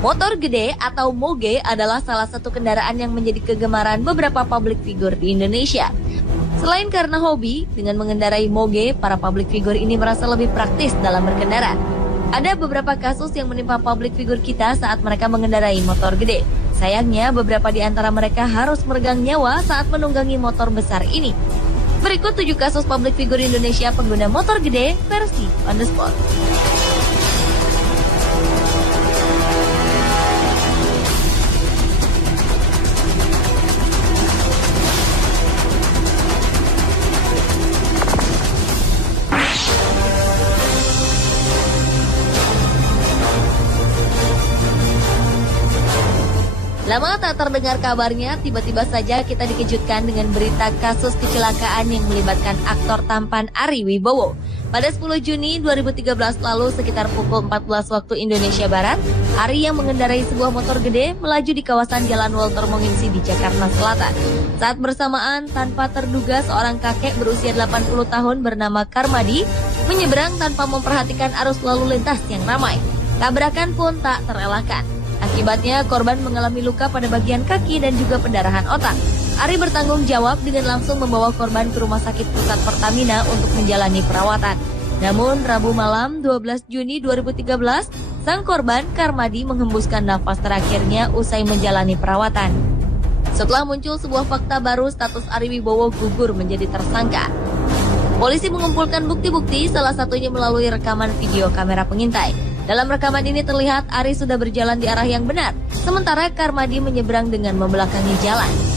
Motor gede atau moge adalah salah satu kendaraan yang menjadi kegemaran beberapa public figure di Indonesia. Selain karena hobi, dengan mengendarai moge, para public figure ini merasa lebih praktis dalam berkendara. Ada beberapa kasus yang menimpa public figure kita saat mereka mengendarai motor gede. Sayangnya, beberapa di antara mereka harus meregang nyawa saat menunggangi motor besar ini. Berikut 7 kasus public figure Indonesia pengguna motor gede versi on the spot. Lama tak terdengar kabarnya, tiba-tiba saja kita dikejutkan dengan berita kasus kecelakaan yang melibatkan aktor tampan Ari Wibowo. Pada 10 Juni 2013 lalu sekitar pukul 14 waktu Indonesia Barat, Ari yang mengendarai sebuah motor gede melaju di kawasan Jalan Walter Monginsy di Jakarta Selatan. Saat bersamaan, tanpa terduga seorang kakek berusia 80 tahun bernama Karmadi menyeberang tanpa memperhatikan arus lalu lintas yang ramai. Tabrakan pun tak terelakkan. Akibatnya korban mengalami luka pada bagian kaki dan juga pendarahan otak. Ari bertanggung jawab dengan langsung membawa korban ke Rumah Sakit Pusat Pertamina untuk menjalani perawatan. Namun Rabu malam 12 Juni 2013, sang korban Karmadi menghembuskan nafas terakhirnya usai menjalani perawatan. Setelah muncul sebuah fakta baru, status Ari Wibowo gugur menjadi tersangka. Polisi mengumpulkan bukti-bukti, salah satunya melalui rekaman video kamera pengintai. Dalam rekaman ini terlihat Ari sudah berjalan di arah yang benar, sementara Karmadi menyeberang dengan membelakangi jalan.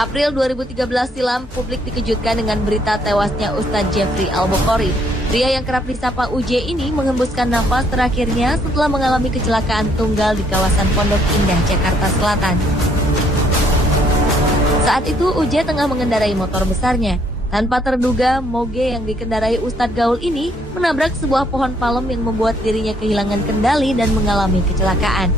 April 2013 silam, publik dikejutkan dengan berita tewasnya Ustadz Jeffrey Al-Bukhari. Pria yang kerap disapa UJ ini menghembuskan nafas terakhirnya setelah mengalami kecelakaan tunggal di kawasan Pondok Indah, Jakarta Selatan. Saat itu UJ tengah mengendarai motor besarnya. Tanpa terduga, moge yang dikendarai Ustadz Gaul ini menabrak sebuah pohon palem yang membuat dirinya kehilangan kendali dan mengalami kecelakaan.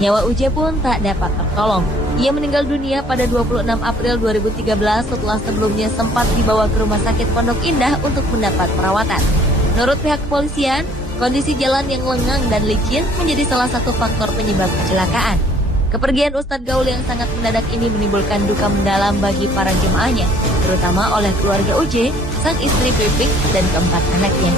Nyawa UJ pun tak dapat tertolong. Ia meninggal dunia pada 26 April 2013 setelah sebelumnya sempat dibawa ke Rumah Sakit Pondok Indah untuk mendapat perawatan. Menurut pihak kepolisian, kondisi jalan yang lengang dan licin menjadi salah satu faktor penyebab kecelakaan. Kepergian Ustadz Gaul yang sangat mendadak ini menimbulkan duka mendalam bagi para jemaahnya, terutama oleh keluarga UJ, sang istri Pipik, dan keempat anaknya.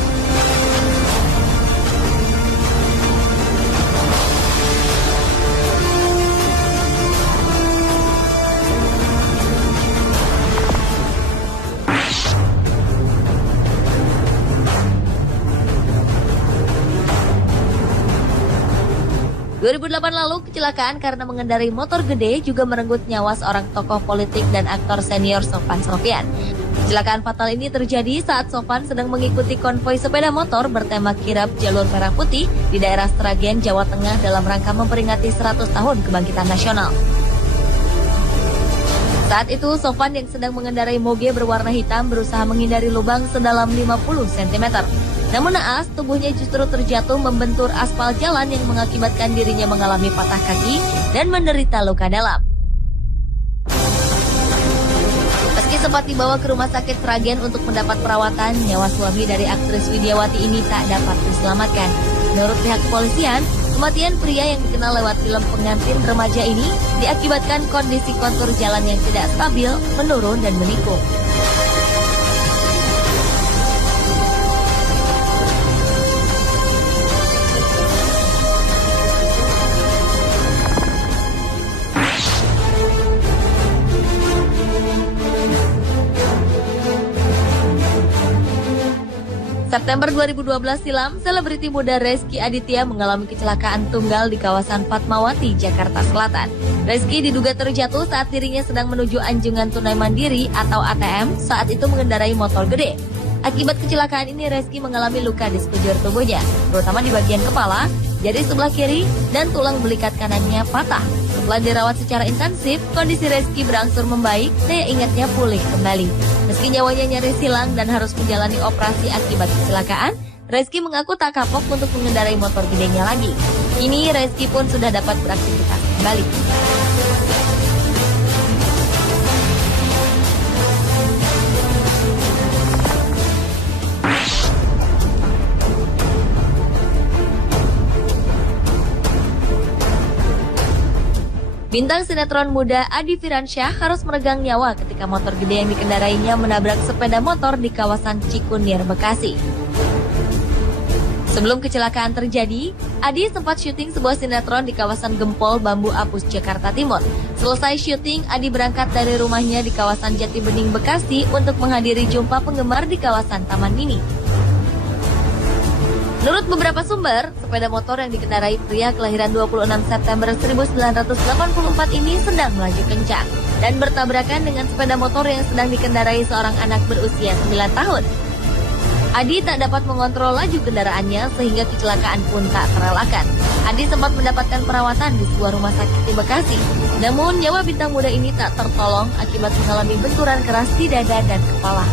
2008 lalu, kecelakaan karena mengendarai motor gede juga merenggut nyawa seorang tokoh politik dan aktor senior Sofan Sopyan. Kecelakaan fatal ini terjadi saat Sofan sedang mengikuti konvoi sepeda motor bertema kirab jalur merah putih di daerah Sragen, Jawa Tengah dalam rangka memperingati 100 tahun kebangkitan nasional. Saat itu, Sofan yang sedang mengendarai moge berwarna hitam berusaha menghindari lubang sedalam 50 cm. Namun naas, tubuhnya justru terjatuh membentur aspal jalan yang mengakibatkan dirinya mengalami patah kaki dan menderita luka dalam. Meski sempat dibawa ke rumah sakit Sragen untuk mendapat perawatan, nyawa suami dari aktris Widiawati ini tak dapat diselamatkan. Menurut pihak kepolisian, kematian pria yang dikenal lewat film pengantin remaja ini diakibatkan kondisi kontur jalan yang tidak stabil, menurun dan menikung. September 2012 silam, selebriti muda Rezky Aditya mengalami kecelakaan tunggal di kawasan Fatmawati, Jakarta Selatan. Rezky diduga terjatuh saat dirinya sedang menuju Anjungan Tunai Mandiri atau ATM saat itu mengendarai motor gede. Akibat kecelakaan ini, Rezky mengalami luka di sekujur tubuhnya, terutama di bagian kepala, jari sebelah kiri, dan tulang belikat kanannya patah. Setelah dirawat secara intensif, kondisi Reski berangsur membaik, daya ingatnya pulih kembali. Meski nyawanya nyaris hilang dan harus menjalani operasi akibat kecelakaan, Reski mengaku tak kapok untuk mengendarai motor gedenya lagi. Kini Reski pun sudah dapat beraktivitas kembali. Bintang sinetron muda Adi Firansyah harus meregang nyawa ketika motor gede yang dikendarainya menabrak sepeda motor di kawasan Cikunir, Bekasi. Sebelum kecelakaan terjadi, Adi sempat syuting sebuah sinetron di kawasan Gempol Bambu Apus, Jakarta Timur. Selesai syuting, Adi berangkat dari rumahnya di kawasan Jatibening, Bekasi untuk menghadiri jumpa penggemar di kawasan Taman Mini. Menurut beberapa sumber, sepeda motor yang dikendarai pria kelahiran 26 September 1984 ini sedang melaju kencang dan bertabrakan dengan sepeda motor yang sedang dikendarai seorang anak berusia 9 tahun. Adi tak dapat mengontrol laju kendaraannya sehingga kecelakaan pun tak terelakkan. Adi sempat mendapatkan perawatan di sebuah rumah sakit di Bekasi. Namun nyawa bintang muda ini tak tertolong akibat mengalami benturan keras di dada dan kepala.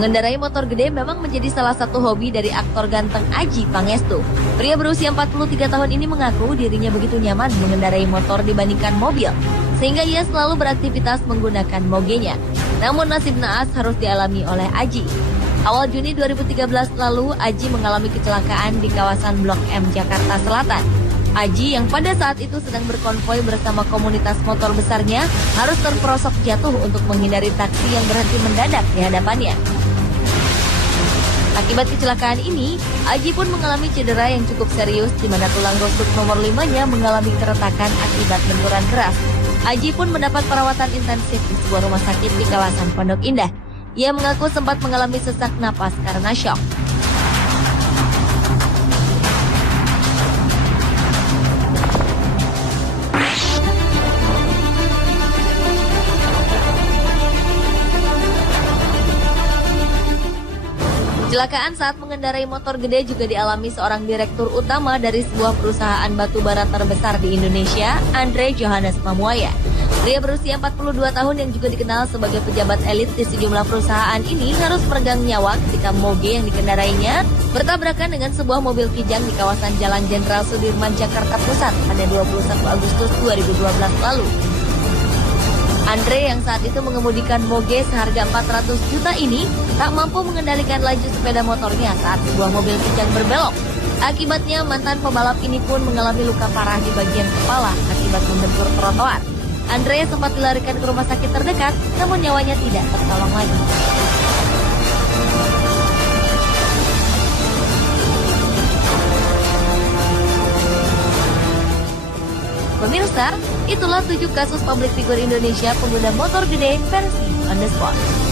Mengendarai motor gede memang menjadi salah satu hobi dari aktor ganteng Adjie Pangestu. Pria berusia 43 tahun ini mengaku dirinya begitu nyaman mengendarai motor dibandingkan mobil, sehingga ia selalu beraktivitas menggunakan mogenya. Namun nasib naas harus dialami oleh Adjie. Awal Juni 2013 lalu, Adjie mengalami kecelakaan di kawasan Blok M, Jakarta Selatan. Adjie yang pada saat itu sedang berkonvoi bersama komunitas motor besarnya harus terperosok jatuh untuk menghindari taksi yang berhenti mendadak di hadapannya. Akibat kecelakaan ini, Adjie pun mengalami cedera yang cukup serius di mana tulang rusuk nomor 5-nya mengalami keretakan akibat benturan keras. Adjie pun mendapat perawatan intensif di sebuah rumah sakit di kawasan Pondok Indah. Ia mengaku sempat mengalami sesak napas karena syok. Kecelakaan saat mengendarai motor gede juga dialami seorang direktur utama dari sebuah perusahaan batubara terbesar di Indonesia, Andre Johannes Pamuaya. Pria berusia 42 tahun yang juga dikenal sebagai pejabat elit di sejumlah perusahaan ini harus meregang nyawa ketika moge yang dikendarainya bertabrakan dengan sebuah mobil kijang di kawasan Jalan Jenderal Sudirman, Jakarta Pusat pada 21 Agustus 2012 lalu. Andre yang saat itu mengemudikan moge seharga 400 juta ini tak mampu mengendalikan laju sepeda motornya saat sebuah mobil kijang berbelok. Akibatnya mantan pebalap ini pun mengalami luka parah di bagian kepala akibat membentur trotoar. Andre sempat dilarikan ke rumah sakit terdekat, namun nyawanya tidak tertolong lagi. Pemirsa, itulah 7 kasus publik figur Indonesia pengguna motor gede versi on the spot.